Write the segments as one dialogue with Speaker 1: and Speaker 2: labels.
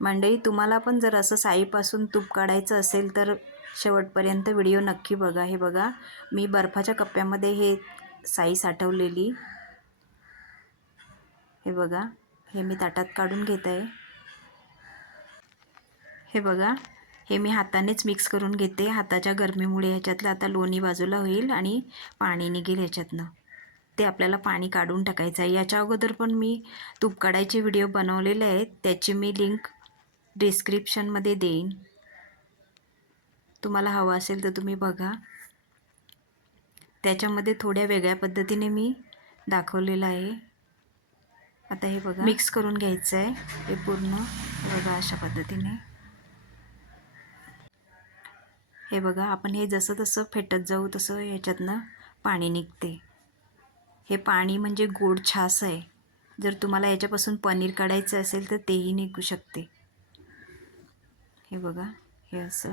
Speaker 1: मंडळी तुम्हाला पण जर असं साईपासून तूप काढायचं असेल तर शेवटपर्यंत व्हिडिओ नक्की बघा. हे बघा मी बर्फाच्या कप्प्यामध्ये हे साई साठवलेली. हे बघा हे मी ताटात काढून घेत आहे हे बघा हे मी हातानेच मिक्स करून घेते. हाताच्या गरमीमुळे ह्याच्यातलं आता लोणी बाजूला होईल आणि पाणी निघेल ह्याच्यातनं. ते आपल्याला पाणी काढून टाकायचं आहे. याच्या अगोदर पण मी तूप काढायचे व्हिडिओ बनवलेले आहेत. त्याची मी लिंक डिस्क्रिप्शनमध्ये देईन. तुम्हाला हवं असेल तर तुम्ही बघा. त्याच्यामध्ये थोड्या वेगळ्या पद्धतीने मी दाखवलेलं आहे. आता हे बघा. मिक्स करून घ्यायचं आहे हे पूर्ण. बघा अशा पद्धतीने. हे बघा आपण हे जसं तसं फेटत जाऊ तसं ह्याच्यातनं पाणी निघते. हे पाणी म्हणजे गोड छास आहे. जर तुम्हाला याच्यापासून पनीर काढायचं असेल तर तेही निघू शकते. हे बघा हे असं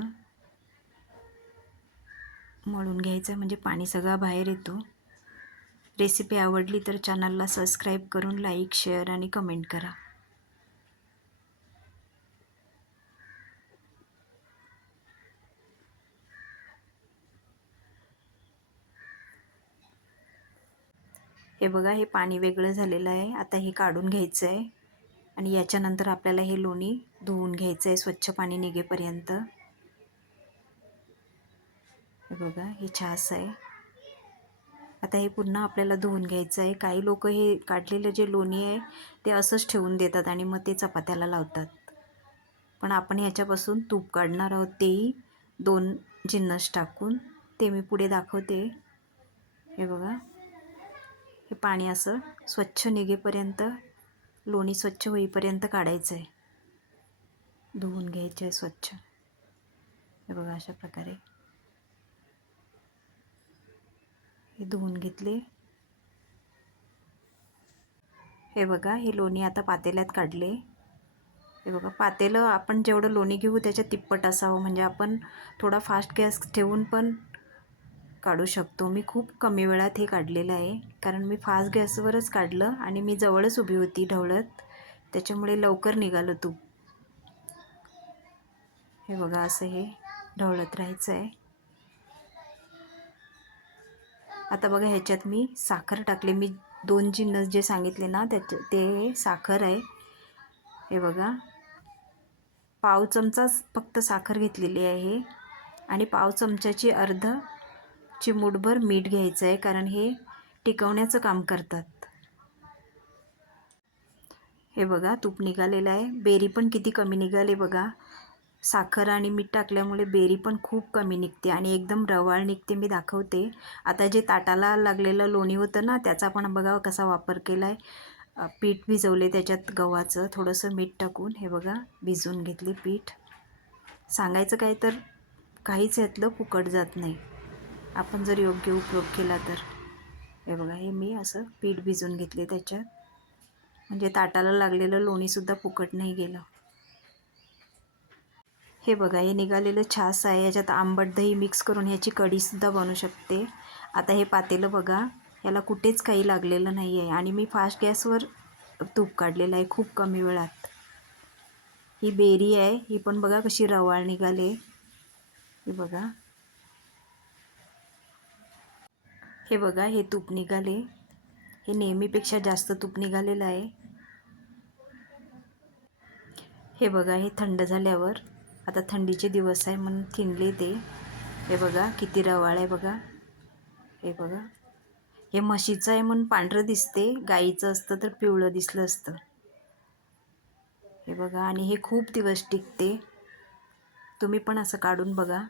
Speaker 1: मळून घ्यायचं म्हणजे पाणी सगळा बाहेर येतो. रेसिपी आवडली तर चॅनलला सबस्क्राईब करून लाईक शेअर आणि कमेंट करा. हे बघा हे पाणी वेगळं झालेलं आहे. आता हे काढून घ्यायचं आहे आणि याच्यानंतर आपल्याला हे लोणी धुवून घ्यायचं आहे स्वच्छ पाणी निघेपर्यंत. हे बघा हे छास आहे. आता हे पुन्हा आपल्याला धुवून घ्यायचं आहे. काही लोक हे काढलेलं जे लोणी आहे ते असंच ठेवून देतात आणि मग ते चपात्याला लावतात. पण आपण ह्याच्यापासून तूप काढणार आहोत तेही दोन जिन्नस टाकून. ते मी पुढे दाखवते. हे बघा हे पाणी असं स्वच्छ निघेपर्यंत लोणी स्वच्छ होईपर्यंत काढायचं आहे धुवून घ्यायचं आहे स्वच्छ. हे बघा अशा प्रकारे. हे धुवून घेतले. हे बघा हे लोणी आता पातेल्यात काढले. हे बघा पातेलं आपण जेवढं लोणी घेऊ त्याच्या तिप्पट असावं. म्हणजे आपण थोडा फास्ट गॅस ठेवून पण काढू शकतो. मी खूप कमी वेळात हे काढलेलं आहे. कारण मी फास्ट गॅसवरच काढलं आणि मी जवळच उभी होती ढवळत. त्याच्यामुळे लवकर निघालं तूप हे बघा असं हे ढवळत राहायचं आहे आता बघा ह्याच्यात मी साखर टाकले. मी दोन जिन्नस जे सांगितले ना त्याच्या ते साखर आहे. हे बघा. पाव चमचाच फक्त साखर घेतलेली आहे. आणि पाव चमच्याची अर्ध चिमूटभर मीठ घ्यायचं आहे कारण हे टिकवण्याचं काम करतात. हे बघा तूप निघालेलं आहे. बेरी पण किती कमी निघाले बघा. साखर आणि मीठ टाकल्यामुळे बेरी पण खूप कमी निघते आणि एकदम रवाळ निघते मी दाखवते. आता जे ताटाला लागलेलं लोणी होतं ना त्याचा पण बघा कसा वापर केला आहे पीठ भिजवले त्याच्यात गव्हाचं थोडंसं मीठ टाकून. हे बघा भिजवून घेतले पीठ. सांगायचं काय तर काहीच यातलं फुकट जात नाही. आपण जर योग्य उपयोग केला तर. हे बघा हे मी असं पीठ भिजवून घेतले त्याच्यात. म्हणजे ताटाला लागलेलं लोणीसुद्धा फुकट नाही गेलं. हे बघा हे निघालेलं छास आहे. याच्यात आंबट दही मिक्स करून ह्याची कढीसुद्धा बनू शकते. आता हे पातेलं बघा याला कुठेच काही लागलेलं नाही आहे. आणि मी फास्ट गॅसवर तूप काढलेलं आहे खूप कमी वेळात. ही बेरी आहे ही पण बघा कशी रवाळ निघाले हे बघा. हे बघा हे तूप निघाले. हे नेहमीपेक्षा जास्त तूप निघालेलं आहे. हे बघा हे थंड झाल्यावर आता थंडीचे दिवस आहे म्हणून थिनले ते. हे बघा किती रवाळ आहे बघा. हे बघा. हे म्हशीचं आहे म्हणून पांढरं दिसते. गाईचं असतं तर पिवळं दिसलं असतं. हे बघा आणि हे खूप दिवस टिकते. तुम्ही पण असं काढून बघा.